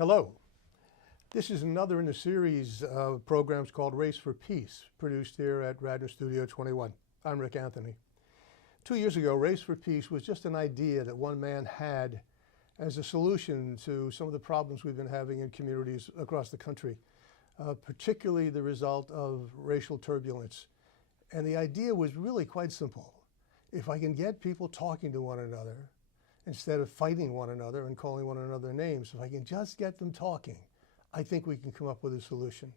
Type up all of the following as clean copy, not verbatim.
Hello. This is another in a series of programs called Race for Peace, produced here at Radnor Studio 21. I'm Rick Anthony. 2 years ago, Race for Peace was just an idea that one man had as a solution to some of the problems we've been having in communities across the country, particularly the result of racial turbulence. And the idea was really quite simple. If I can get people talking to one another, instead of fighting one another and calling one another names, if I can just get them talking, I think we can come up with a solution.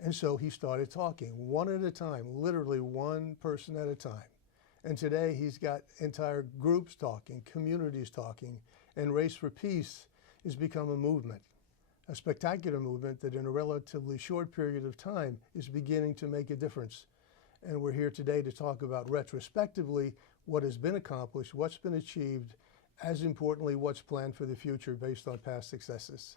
And so he started talking, one at a time, literally one person at a time. And today he's got entire groups talking, communities talking, and Race for Peace has become a movement, a spectacular movement that in a relatively short period of time is beginning to make a difference. And we're here today to talk about retrospectively what has been accomplished, what's been achieved, as importantly, what's planned for the future based on past successes.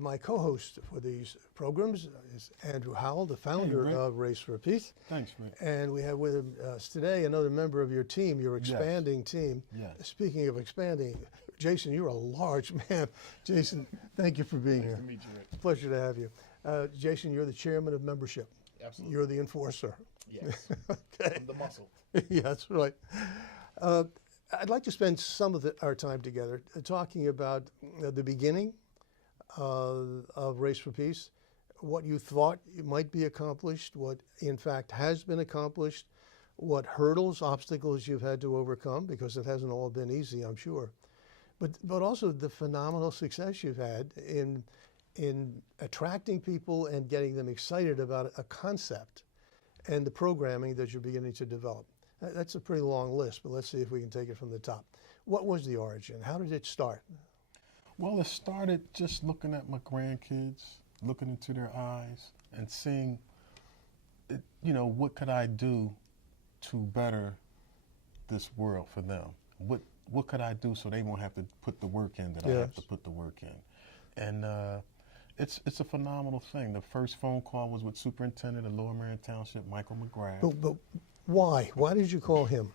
My co-host for these programs is Andrew Howell, the founder of Race for Peace. Thanks, Rick. And we have with us today another member of your team, your expanding team. Yes. Speaking of expanding, Jason, you're a large man. Jason, thank you for being here. Nice to meet you, Rick. Pleasure to have you. Jason, you're the chairman of membership. Absolutely. You're the enforcer. Yes. Okay. I'm the muscle. Yeah, that's right. I'd like to spend some of our time together talking about the beginning of Race for Peace, what you thought might be accomplished, what in fact has been accomplished, what hurdles, obstacles you've had to overcome, because it hasn't all been easy, I'm sure, but also the phenomenal success you've had in attracting people and getting them excited about a concept and the programming that you're beginning to develop. That's a pretty long list, but let's see if we can take it from the top. What was the origin? How did it start? Well, it started just looking at my grandkids, looking into their eyes and seeing, what could I do to better this world for them? What could I do so they won't have to put the work in that I have to put the work in? And it's a phenomenal thing. The first phone call was with Superintendent of Lower Marion Township, Michael McGrath. But why? Why did you call him?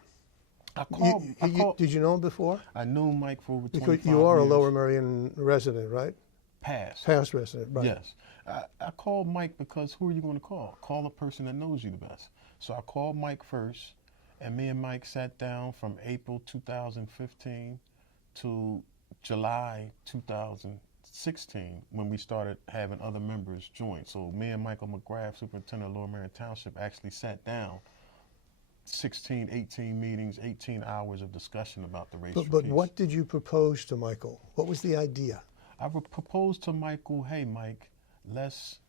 Did you know him before? I knew Mike for over 25 years. Because you are a Lower Marion resident, right? Past resident, right. Yes. I called Mike because who are you going to call? Call the person that knows you the best. So I called Mike first, and me and Mike sat down from April 2015 to July 2016 when we started having other members join. So me and Michael McGrath, Superintendent of Lower Marion Township, actually sat down 16, 18 meetings, 18 hours of discussion about the Race for Peace. But what did you propose to Michael? What was the idea? I would propose to Michael, hey, Mike, let's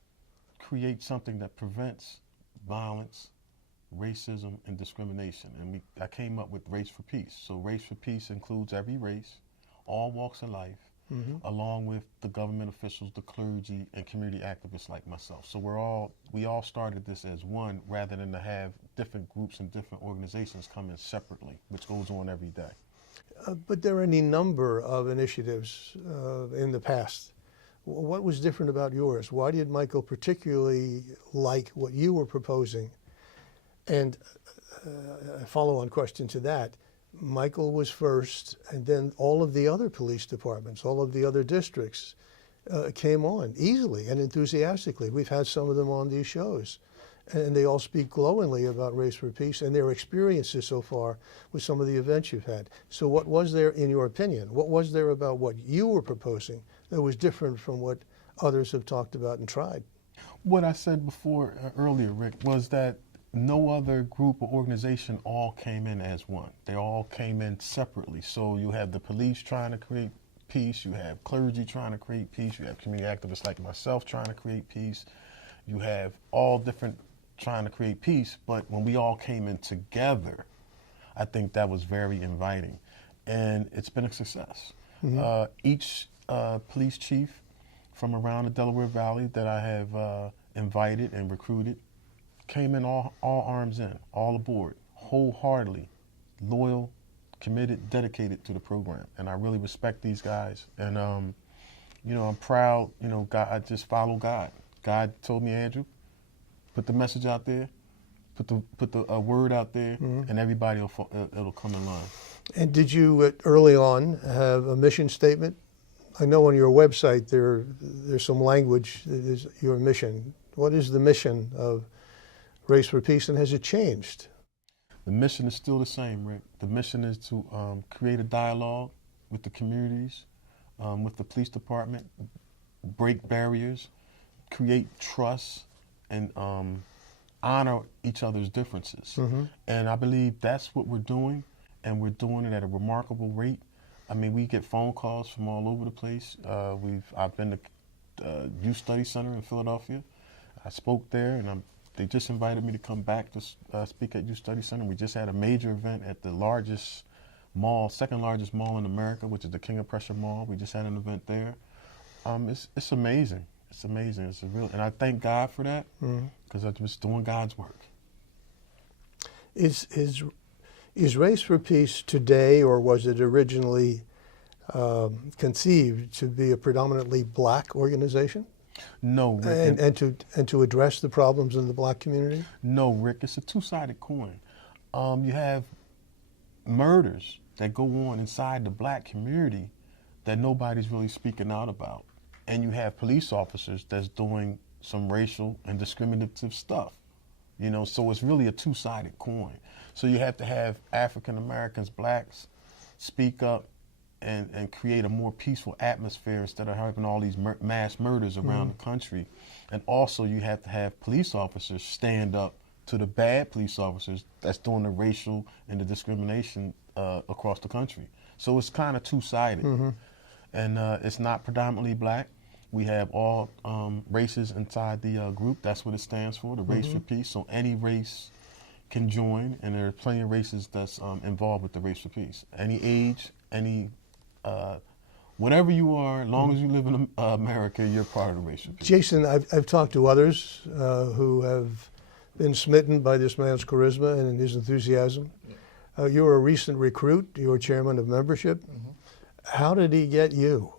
create something that prevents violence, racism, and discrimination. And I came up with Race for Peace. So Race for Peace includes every race, all walks of life, along with the government officials, the clergy, and community activists like myself. So we all started this as one rather than to have different groups and different organizations come in separately, which goes on every day. But there are any number of initiatives in the past. What was different about yours? Why did Michael particularly like what you were proposing? And a follow-on question to that, Michael was first, and then all of the other police departments, all of the other districts came on easily and enthusiastically. We've had some of them on these shows, and they all speak glowingly about Race for Peace and their experiences so far with some of the events you've had. So what was there, in your opinion, what was there about what you were proposing that was different from what others have talked about and tried? What I said before, earlier, Rick, was that no other group or organization all came in as one. They all came in separately. So you have the police trying to create peace, you have clergy trying to create peace, you have community activists like myself trying to create peace, you have all different trying to create peace, but when we all came in together, I think that was very inviting. And it's been a success. Each police chief from around the Delaware Valley that I have invited and recruited came in all arms in, all aboard, wholeheartedly, loyal, committed, dedicated to the program. And I really respect these guys. And, I'm proud, God, I just follow God. God told me, Andrew, put the message out there, put the word out there, and everybody it'll come in line. And did you early on have a mission statement I know on your website there's some language that is your mission. What is the mission of Race for Peace, and has it changed? The mission is still the same, Rick. The mission is to create a dialogue with the communities, with the police department, break barriers, create trust, and honor each other's differences. Mm-hmm. And I believe that's what we're doing, and we're doing it at a remarkable rate. I mean, we get phone calls from all over the place. I've been to Youth Study Center in Philadelphia. I spoke there, and they just invited me to come back to speak at Youth Study Center. We just had a major event at the largest mall, second largest mall in America, which is the King of Prussia Mall. We just had an event there. It's amazing. It's amazing. It's a real, and I thank God for that, because I'm just doing God's work. Is Race for Peace today, or was it originally conceived to be a predominantly black organization? No, Rick. And to address the problems in the black community? No, Rick. It's a two-sided coin. You have murders that go on inside the black community that nobody's really speaking out about. And you have police officers that's doing some racial and discriminative stuff. You know, so it's really a two-sided coin. So you have to have African Americans, blacks, speak up and create a more peaceful atmosphere instead of having all these mass murders around the country. And also you have to have police officers stand up to the bad police officers that's doing the racial and the discrimination across the country. So it's kind of two-sided. And it's not predominantly black. We have all races inside the group. That's what it stands for, the Race for Peace. So any race can join, and there are plenty of races that's involved with the Race for Peace. Any age, any, whatever you are, as long as you live in America, you're part of the Race for Peace. Jason, I've talked to others who have been smitten by this man's charisma and his enthusiasm. You're a recent recruit. You're chairman of membership. How did he get you?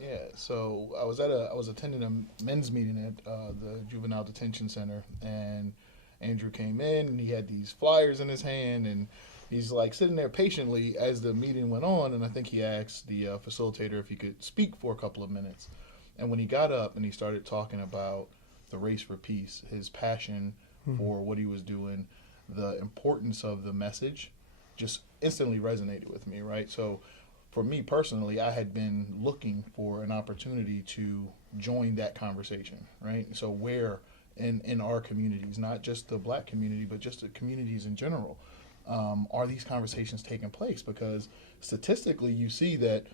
Yeah, so I was attending a men's meeting at the Juvenile Detention Center, and Andrew came in and he had these flyers in his hand, and he's like sitting there patiently as the meeting went on, and I think he asked the facilitator if he could speak for a couple of minutes. And when he got up and he started talking about the Race for Peace, his passion for what he was doing, the importance of the message just instantly resonated with me, right? So for me personally, I had been looking for an opportunity to join that conversation, right? So where in our communities, not just the black community, but just the communities in general, are these conversations taking place? Because statistically, you see that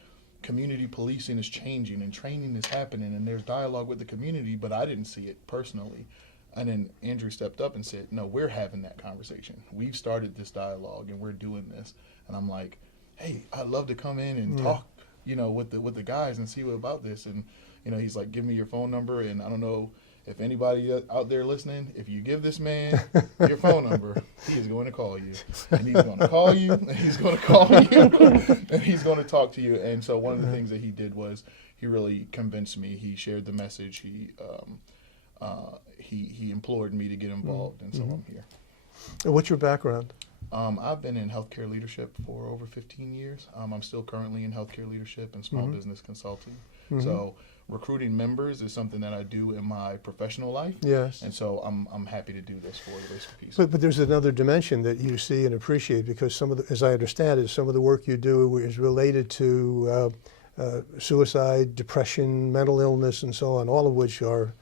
community policing is changing and training is happening and there's dialogue with the community, but I didn't see it personally. And then Andrew stepped up and said, no, we're having that conversation. We've started this dialogue and we're doing this. And I'm like, hey, I'd love to come in and talk, you know, with the guys and see what about this. And, you know, he's like, give me your phone number. And I don't know if anybody out there listening, if you give this man your phone number, he is going to call you. And he's going to call you, and he's going to call you, and he's going to talk to you. And so one of the things that he did was he really convinced me. He shared the message. He implored me to get involved, and so I'm here. And what's your background? I've been in healthcare leadership for over 15 years. I'm still currently in healthcare leadership and small business consulting. So recruiting members is something that I do in my professional life. Yes. And so I'm happy to do this for the Race for Peace. But there's another dimension that you see and appreciate, because some of the, as I understand it, some of the work you do is related to suicide, depression, mental illness, and so on, all of which are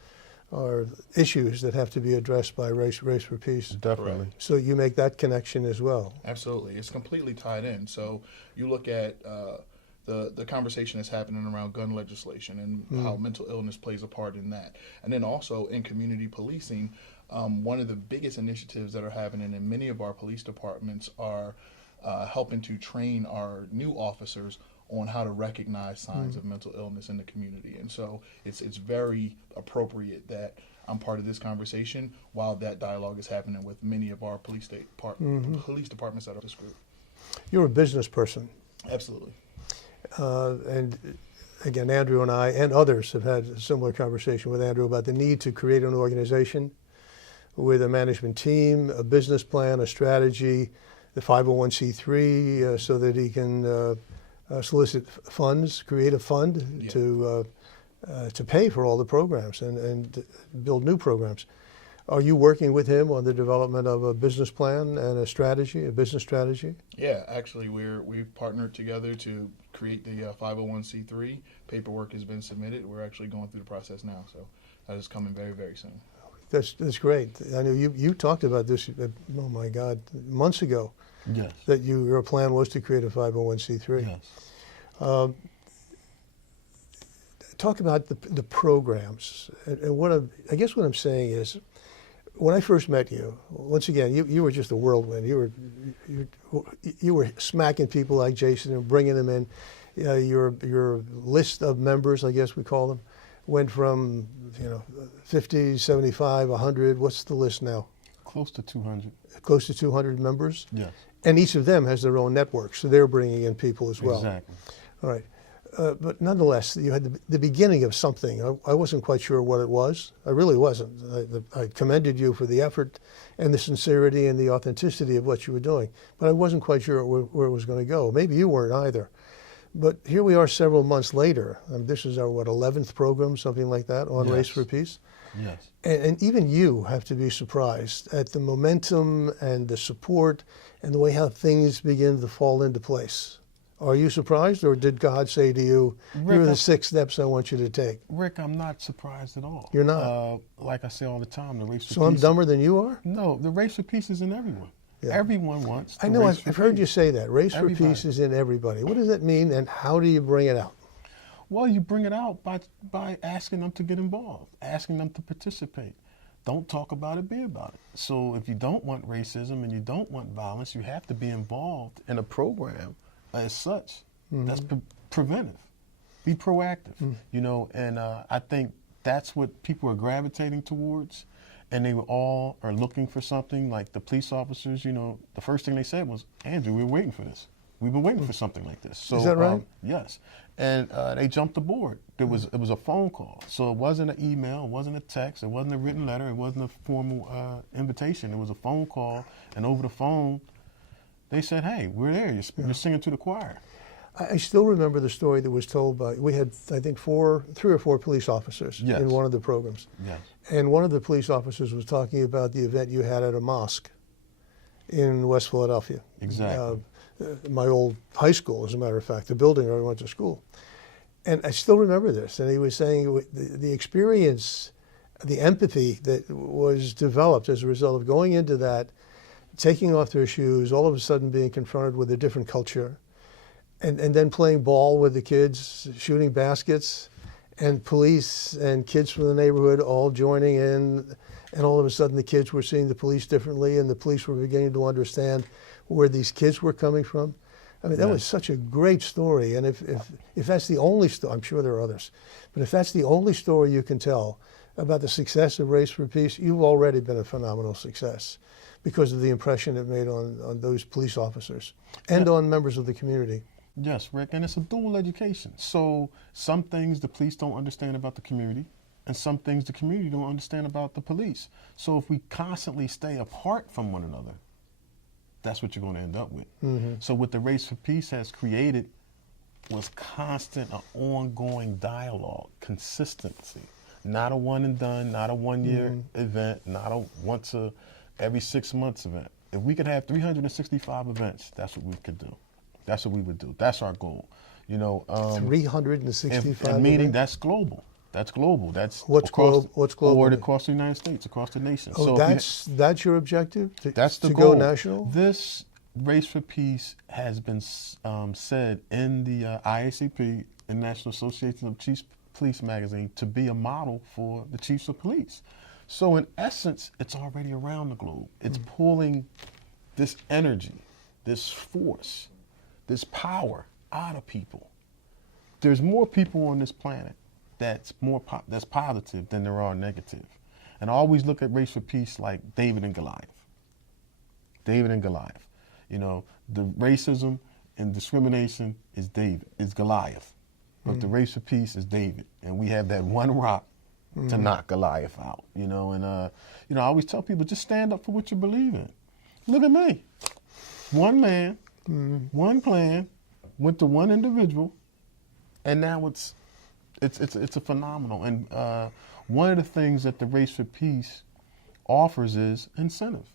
issues that have to be addressed by Race for Peace. Definitely. Correct. So you make that connection as well. Absolutely. It's completely tied in. So you look at the conversation that's happening around gun legislation and how mental illness plays a part in that. And then also in community policing, one of the biggest initiatives that are happening in many of our police departments are helping to train our new officers on how to recognize signs of mental illness in the community. And so it's very appropriate that I'm part of this conversation while that dialogue is happening with many of our police departments that are this group. You're a business person. Absolutely. And again, Andrew and I and others have had a similar conversation with Andrew about the need to create an organization with a management team, a business plan, a strategy, the 501c3, so that he can solicit funds, create a fund to pay for all the programs and build new programs. Are you working with him on the development of a business plan and a business strategy? Yeah, actually, we've partnered together to create the 501c3. Paperwork has been submitted. We're actually going through the process now, so that is coming very, very soon. That's great. I know you talked about this, oh my God, months ago. Yes. That your plan was to create a 501c3. Yes. Talk about the programs, and I guess what I'm saying is, when I first met you, once again, you were just a whirlwind. You were smacking people like Jason and bringing them in. Your list of members, I guess we call them, went from 50, 75, 100. What's the list now? Close to 200. Close to 200 members. Yes. And each of them has their own network, so they're bringing in people as well. Exactly. All right. But nonetheless, you had the beginning of something. I wasn't quite sure what it was. I really wasn't. I commended you for the effort and the sincerity and the authenticity of what you were doing. But I wasn't quite sure where it was going to go. Maybe you weren't either. But here we are several months later. This is our, 11th program, something like that, on Yes. Race for Peace. Yes. And even you have to be surprised at the momentum and the support and the way how things begin to fall into place. Are you surprised, or did God say to you, Rick, here are the 6 steps I want you to take? Rick, I'm not surprised at all. You're not? Like I say all the time, the race for So I'm peace. dumber than you are? No, the race for peace is in everyone. Yeah. Everyone wants to I know, race for I've heard you peace. say that. Race Everybody. for Peace is in everybody. What does that mean, and how do you bring it out? Well, you bring it out by asking them to get involved, asking them to participate. Don't talk about it, be about it. So if you don't want racism and you don't want violence, you have to be involved in a program as such. That's preventive. Be proactive, and I think that's what people are gravitating towards, and they all are looking for something. Like the police officers, the first thing they said was, Andrew, we're waiting for this. We've been waiting for something like this. So, Is that right? Yes. And they jumped aboard. It was a phone call. So it wasn't an email, it wasn't a text, it wasn't a written letter, it wasn't a formal invitation. It was a phone call, and over the phone, they said, hey, we're there. You're singing to the choir. I still remember the story that was told by, we had, I think, 3 or 4 police officers Yes. in one of the programs. Yes. And one of the police officers was talking about the event you had at a mosque in West Philadelphia. Exactly. My old high school, as a matter of fact, the building where I went to school. And I still remember this. And he was saying the experience, the empathy that was developed as a result of going into that, taking off their shoes, all of a sudden being confronted with a different culture, and then playing ball with the kids, shooting baskets, and police and kids from the neighborhood all joining in, and all of a sudden the kids were seeing the police differently, and the police were beginning to understand where these kids were coming from. I mean, that was such a great story, and if that's the only story, I'm sure there are others, but if that's the only story you can tell about the success of Race for Peace, you've already been a phenomenal success because of the impression it made on those police officers and on members of the community. Yes, Rick, and it's a dual education. So some things the police don't understand about the community, and some things the community don't understand about the police. So if we constantly stay apart from one another, that's what you're going to end up with. So what the Race for Peace has created was constant, ongoing dialogue, consistency. Not a one and done, not a 1 year event, not a once every 6 months event. If we could have 365 events, that's what we could do. That's what we would do. That's our goal. 365 and meaning events? that's global. That's global. That's What's global? Or across the United States, across the nation. Oh, So that's your objective? that's the to goal. go national? This Race for Peace has been said in the IACP, International Association of Chiefs Police magazine, to be a model for the chiefs of police. So in essence, it's already around the globe. It's pulling this energy, this force, this power out of people. There's more people on this planet that's positive than there are negative. And I always look at Race for Peace like David and Goliath. David and Goliath. The racism and discrimination is Goliath. But the Race for Peace is David. And we have that one rock to knock Goliath out. And I always tell people, just stand up for what you believe in. Look at me. One man, one plan, went to one individual, and now it's a phenomenal. And one of the things that the Race for Peace offers is incentive.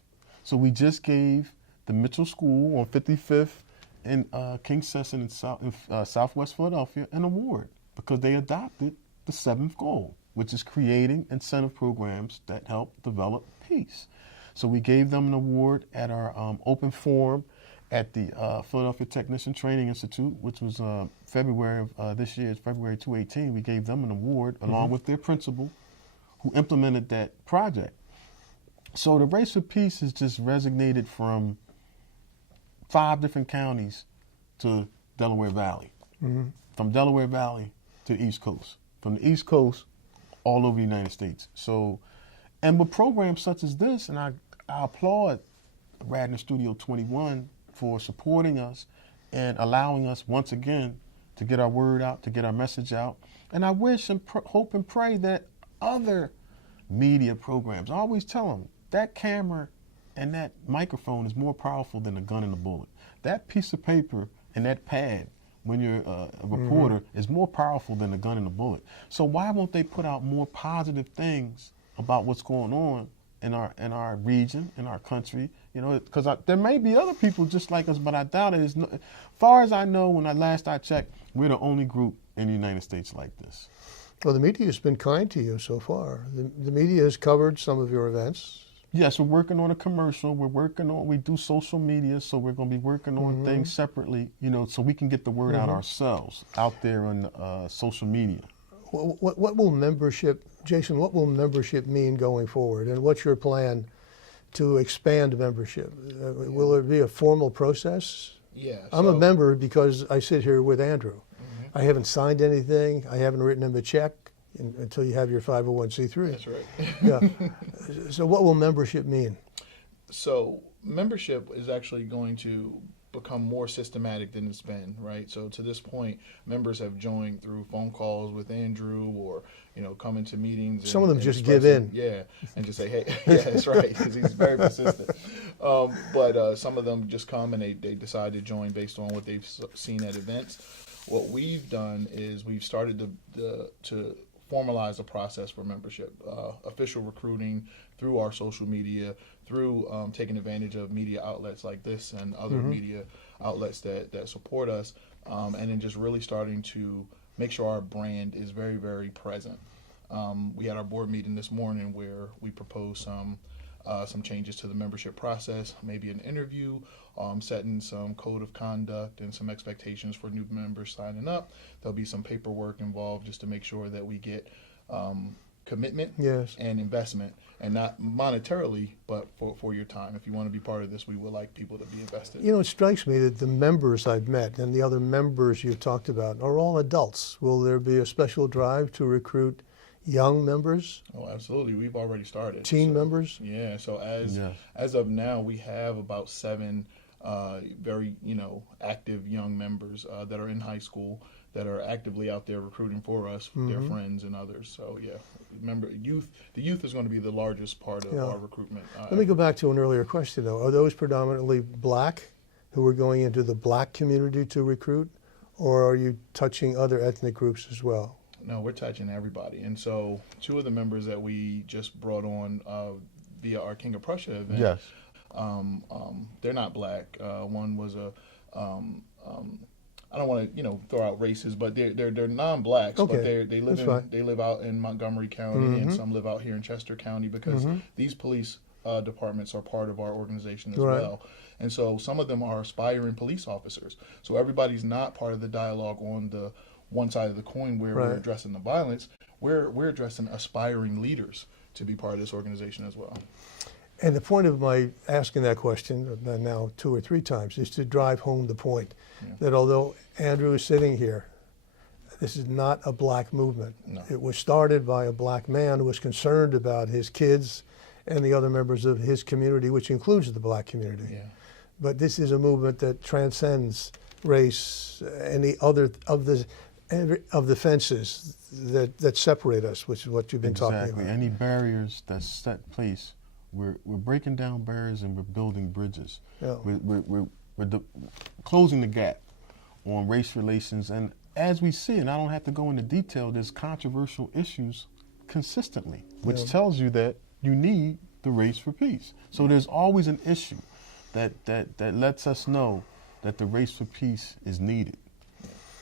So we just gave the Mitchell School on 55th in King Sesson in Southwest Philadelphia an award because they adopted the 7th goal, which is creating incentive programs that help develop peace. So we gave them an award at our open forum at the Philadelphia Technician Training Institute, which was February of this year, February 2018. We gave them an award along with their principal who implemented that project. So the Race for Peace has just resonated from 5 different counties to Delaware Valley, from Delaware Valley to East Coast, from the East Coast all over the United States. So, and with programs such as this, and I applaud Radnor Studio 21 for supporting us and allowing us once again to get our word out, to get our message out. And I wish and hope and pray that other media programs, I always tell them, that camera and that microphone is more powerful than a gun and a bullet. That piece of paper and that pad when you're a reporter is more powerful than a gun and a bullet. So why won't they put out more positive things about what's going on in our region, in our country? You know, because there may be other people just like us, but I doubt it. As far as I know, when last I checked, we're the only group in the United States like this. Well, the media has been kind to you so far. The media has covered some of your events. Yes, we're working on a commercial. We do social media, so we're going to be working on things separately, you know, so we can get the word out ourselves, out there on social media. What will membership, Jason, what will membership mean going forward? And what's your plan to expand membership? Will there be a formal process? Yeah. I'm a member because I sit here with Andrew. I haven't signed anything. I haven't written him a check until you have your 501c3. That's right. Yeah. So what will membership mean? So membership is actually going to become more systematic than it's been, right? So to this point, members have joined through phone calls with Andrew or, you know, coming to meetings. Some of them just give in. Yeah, and just say, hey, yeah, that's right, because he's very persistent. But some of them just come and they decide to join based on what they've seen at events. What we've done is we've started to formalize a process for membership, official recruiting through our social media, through taking advantage of media outlets like this and other media outlets that support us, and then just really starting to make sure our brand is very, very present. We had our board meeting this morning where we proposed some changes to the membership process, maybe an interview, setting some code of conduct and some expectations for new members signing up. There'll be some paperwork involved just to make sure that we get commitment and investment, and not monetarily, but for your time. If you want to be part of this, we would like people to be invested. You know, it strikes me that the members I've met and the other members you've talked about are all adults. Will there be a special drive to recruit young members? Oh, absolutely. We've already started. Teen members? Yeah. So as of now, we have about 7 very, active young members that are in high school that are actively out there recruiting for us, their friends and others. So yeah, remember, the youth is going to be the largest part of our recruitment. Let me go back to an earlier question though. Are those predominantly black who are going into the black community to recruit, or are you touching other ethnic groups as well? No, we're touching everybody. And so 2 of the members that we just brought on via our King of Prussia event, they're not black. One was I don't want to throw out races, but they're non-blacks, but they live out in Montgomery County, and some live out here in Chester County, because these police departments are part of our organization as well. And so some of them are aspiring police officers. So everybody's not part of the dialogue on the one side of the coin where we're addressing the violence. We're addressing aspiring leaders to be part of this organization as well. And the point of my asking that question now 2 or 3 times is to drive home the point that although Andrew is sitting here, this is not a black movement. No. It was started by a black man who was concerned about his kids and the other members of his community, which includes the black community. Yeah. But this is a movement that transcends race, any other of the fences that separate us, which is what you've been talking about. Any barriers that's set place, we're breaking down barriers and we're building bridges. Yeah. We're closing the gap on race relations. And as we see, and I don't have to go into detail, there's controversial issues consistently, which tells you that you need the race for peace. So there's always an issue that lets us know that the race for peace is needed.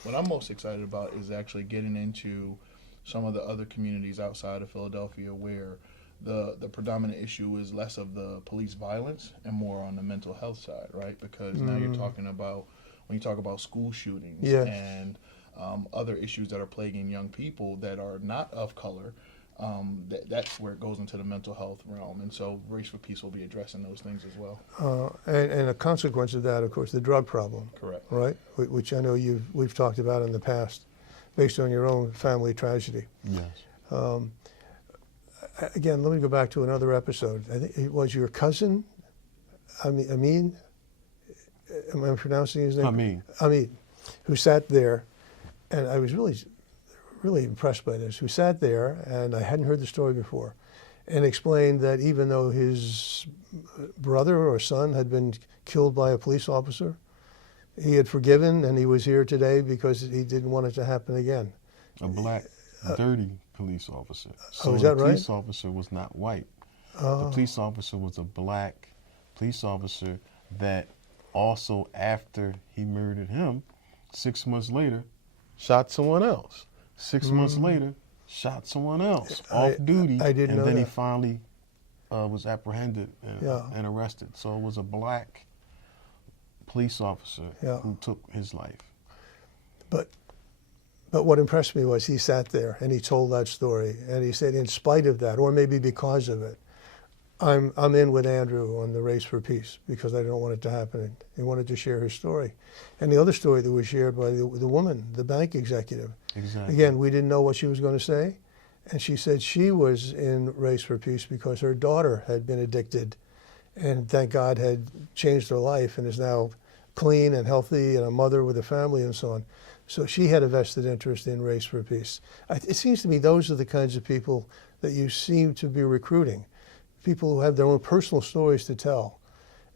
What I'm most excited about is actually getting into some of the other communities outside of Philadelphia where the predominant issue is less of the police violence and more on the mental health side, right? Because now you're talking about, when you talk about school shootings and other issues that are plaguing young people that are not of color, that's where it goes into the mental health realm. And so Race for Peace will be addressing those things as well. And a consequence of that, of course, the drug problem. Correct. Right? Which I know we've talked about in the past, based on your own family tragedy. Yes. Again, let me go back to another episode. I think it was your cousin, Amin. Am I pronouncing his name? Amin, who sat there, and I was really impressed by this, who sat there, and I hadn't heard the story before, and explained that even though his brother or son had been killed by a police officer, he had forgiven, and he was here today because he didn't want it to happen again. A black, dirty police officer. So is that the right? police officer was not white. The police officer was a black police officer that also, after he murdered him, 6 months later, shot someone else. 6 months later, shot someone else off duty, I didn't know and then he that. finally was apprehended and arrested. So it was a black police officer who took his life. But what impressed me was he sat there and he told that story, and he said, in spite of that, or maybe because of it, I'm in with Andrew on the Race for Peace because I don't want it to happen. He wanted to share his story. And the other story that was shared by the woman, the bank executive. Exactly. Again, we didn't know what she was going to say. And she said she was in Race for Peace because her daughter had been addicted and thank God had changed her life and is now clean and healthy and a mother with a family and so on. So she had a vested interest in Race for Peace. It seems to me those are the kinds of people that you seem to be recruiting, people who have their own personal stories to tell.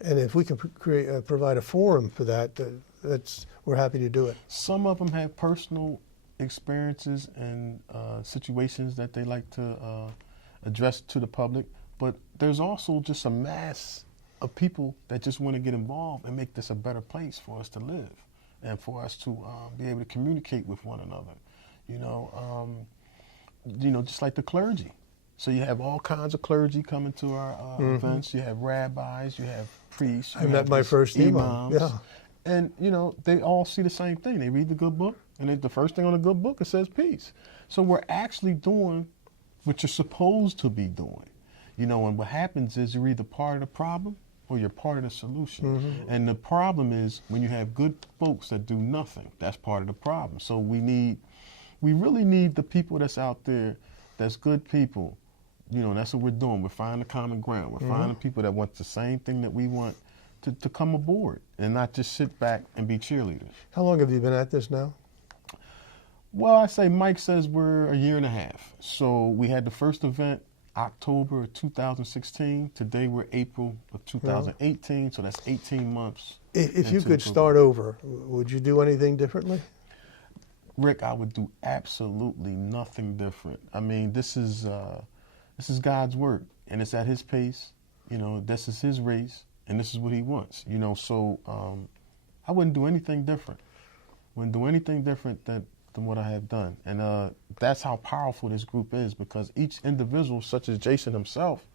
And if we can provide a forum for that, we're happy to do it. Some of them have personal experiences and situations that they like to address to the public, but there's also just a mass of people that just want to get involved and make this a better place for us to live and for us to be able to communicate with one another. Just like the clergy. So you have all kinds of clergy coming to our events. You have rabbis, you have priests. I met my first imam. Yeah. And, they all see the same thing. They read the good book, and the first thing on the good book, it says peace. So we're actually doing what you're supposed to be doing. And what happens is you're either part of the problem or you're part of the solution. And the problem is when you have good folks that do nothing, that's part of the problem. So we really need the people that's out there that's good people. That's what we're doing. We're finding the common ground. We're finding people that want the same thing that we want to come aboard and not just sit back and be cheerleaders. How long have you been at this now? Well, I say Mike says we're a year and a half. So we had the first event October of 2016. Today we're April of 2018. So that's 18 months. If you could start over, would you do anything differently? Rick, I would do absolutely nothing different. I mean, this is God's work, and it's at His pace. This is His race, and this is what He wants. So I wouldn't do anything different. Wouldn't do anything different than what I have done, and that's how powerful this group is. Because each individual, such as Jason himself,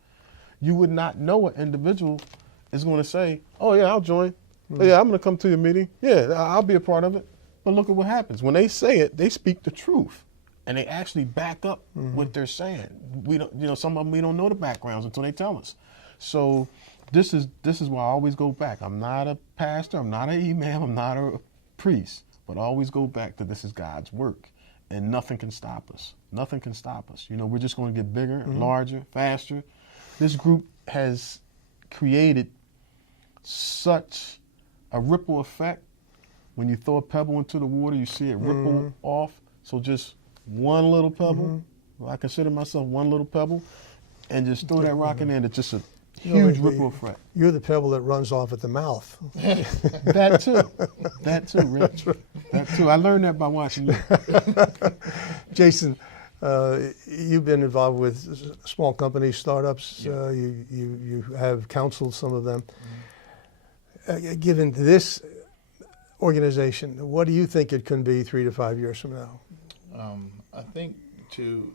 you would not know an individual is going to say, "Oh yeah, I'll join. Oh, yeah, I'm going to come to your meeting. Yeah, I'll be a part of it." But look at what happens. When they say it, they speak the truth. And they actually back up what they're saying. We don't, some of them, we don't know the backgrounds until they tell us. So this is why I always go back. I'm not a pastor, I'm not an imam, I'm not a priest. But I always go back to this is God's work. And nothing can stop us. Nothing can stop us. We're just going to get bigger, larger, faster. This group has created such a ripple effect. When you throw a pebble into the water, you see it ripple off. So just one little pebble, well, I consider myself one little pebble, and just throw that rock in there, and it's just a Huge ripple effect. You're the pebble that runs off at the mouth. That too. That too, Rick. That too. I learned that by watching you. Jason, you've been involved with small companies, startups. Yeah. You have counseled some of them. Given this organization, what do you think it can be 3 to 5 years from now? I think to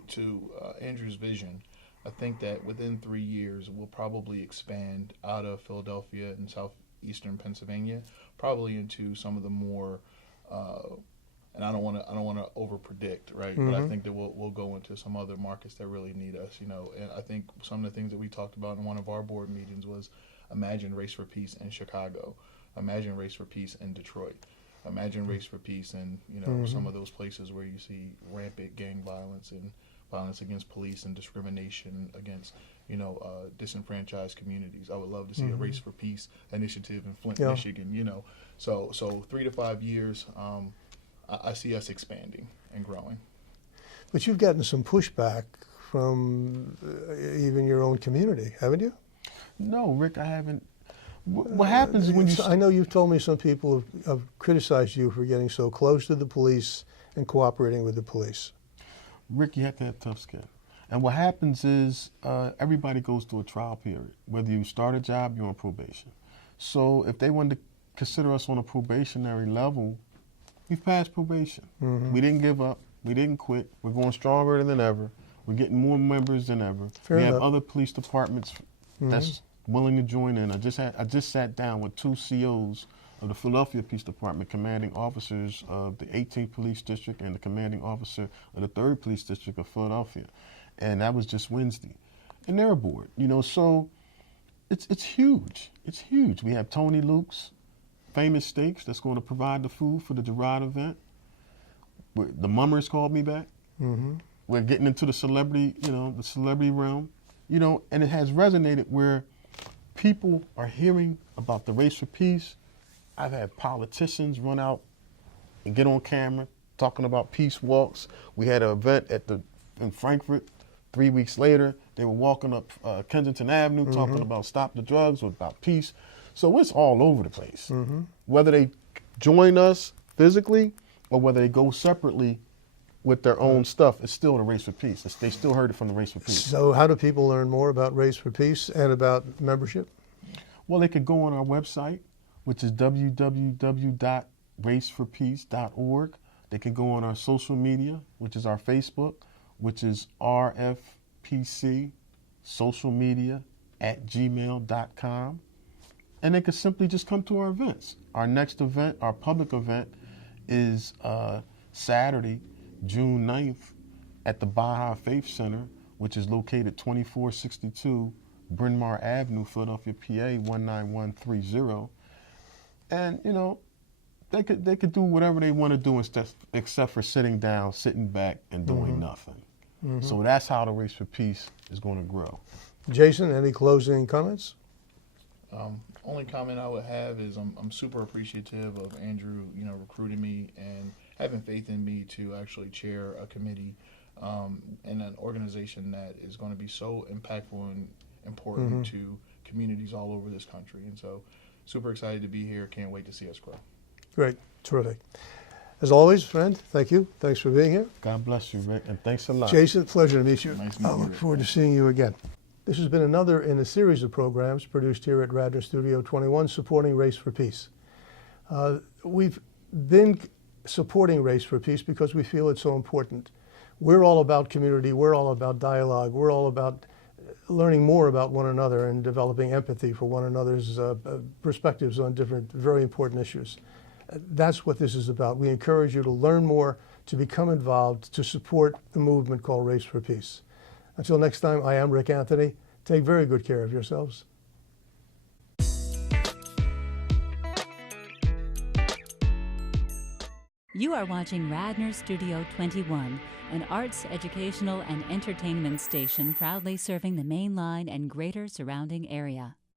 Andrew's vision, I think that within 3 years we'll probably expand out of Philadelphia and southeastern Pennsylvania, probably into some of the more, and I don't want to over predict, right? Mm-hmm. But I think that we'll go into some other markets that really need us, you know. And I think some of the things that we talked about in one of our board meetings was imagine Race for Peace in Chicago, imagine Race for Peace in Detroit. Imagine Race for Peace in, you know, Mm-hmm. some of those places where you see rampant gang violence and violence against police and discrimination against, you know, disenfranchised communities. I would love to see a Race for Peace initiative in Flint, Yeah. Michigan, you know. So 3 to 5 years, I see us expanding and growing. But you've gotten some pushback from even your own community, haven't you? No, Rick, I haven't. What happens when you... I know you've told me some people have criticized you for getting so close to the police and cooperating with the police. Rick, you have to have tough skin. And what happens is everybody goes through a trial period. Whether you start a job, you're on probation. So if they wanted to consider us on a probationary level, we've passed probation. Mm-hmm. We didn't give up. We didn't quit. We're going stronger than ever. We're getting more members than ever. Fair we enough. have other police departments that's willing to join in. I just sat down with 2 COs of the Philadelphia Police Department, commanding officers of the 18th Police District and the commanding officer of the 3rd Police District of Philadelphia. And that was just Wednesday. And they're aboard, you know, so it's huge. It's huge. We have Tony Luke's Famous Steaks that's going to provide the food for the Gerard event. The Mummers called me back. Mm-hmm. We're getting into the celebrity, you know, the celebrity realm, you know, and it has resonated where people are hearing about the Race for Peace. I've had politicians run out and get on camera talking about peace walks. We had an event in Frankfurt 3 weeks later. They were walking up Kensington Avenue talking about stop the drugs or about peace. So it's all over the place. Mm-hmm. Whether they join us physically or whether they go separately with their own stuff, it's still the Race for Peace. They still heard it from the Race for Peace. So how do people learn more about Race for Peace and about membership? Well, they could go on our website, which is www.raceforpeace.org. They can go on our social media, which is our Facebook, which is rfpcsocialmedia@gmail.com. And they could simply just come to our events. Our next event, our public event, is Saturday, June 9th at the Baja Faith Center, which is located 2462 Bryn Mawr Avenue, Philadelphia, PA 19130. And, you know, they could do whatever they want to do except for sitting down, sitting back, and doing nothing. So that's how the Race for Peace is going to grow. Jason, any closing comments? Only comment I would have is I'm super appreciative of Andrew, you know, recruiting me and having faith in me to actually chair a committee in an organization that is going to be so impactful and important to communities all over this country. And so super excited to be here. Can't wait to see us grow. Great. Terrific. As always, friend, thank you. Thanks for being here. God bless you, Rick, and thanks a lot. Jason, pleasure to meet you. Nice to meet I you, look Rick. forward to seeing you again. This has been another in a series of programs produced here at Radnor Studio 21 supporting Race for Peace. We've been supporting Race for Peace because we feel it's so important. We're all about community. We're all about dialogue. We're all about learning more about one another and developing empathy for one another's perspectives on different, very important issues. That's what this is about. We encourage you to learn more, to become involved, to support the movement called Race for Peace. Until next time, I am Rick Anthony. Take very good care of yourselves. You are watching Radnor Studio 21, an arts, educational, and entertainment station proudly serving the main line and greater surrounding area.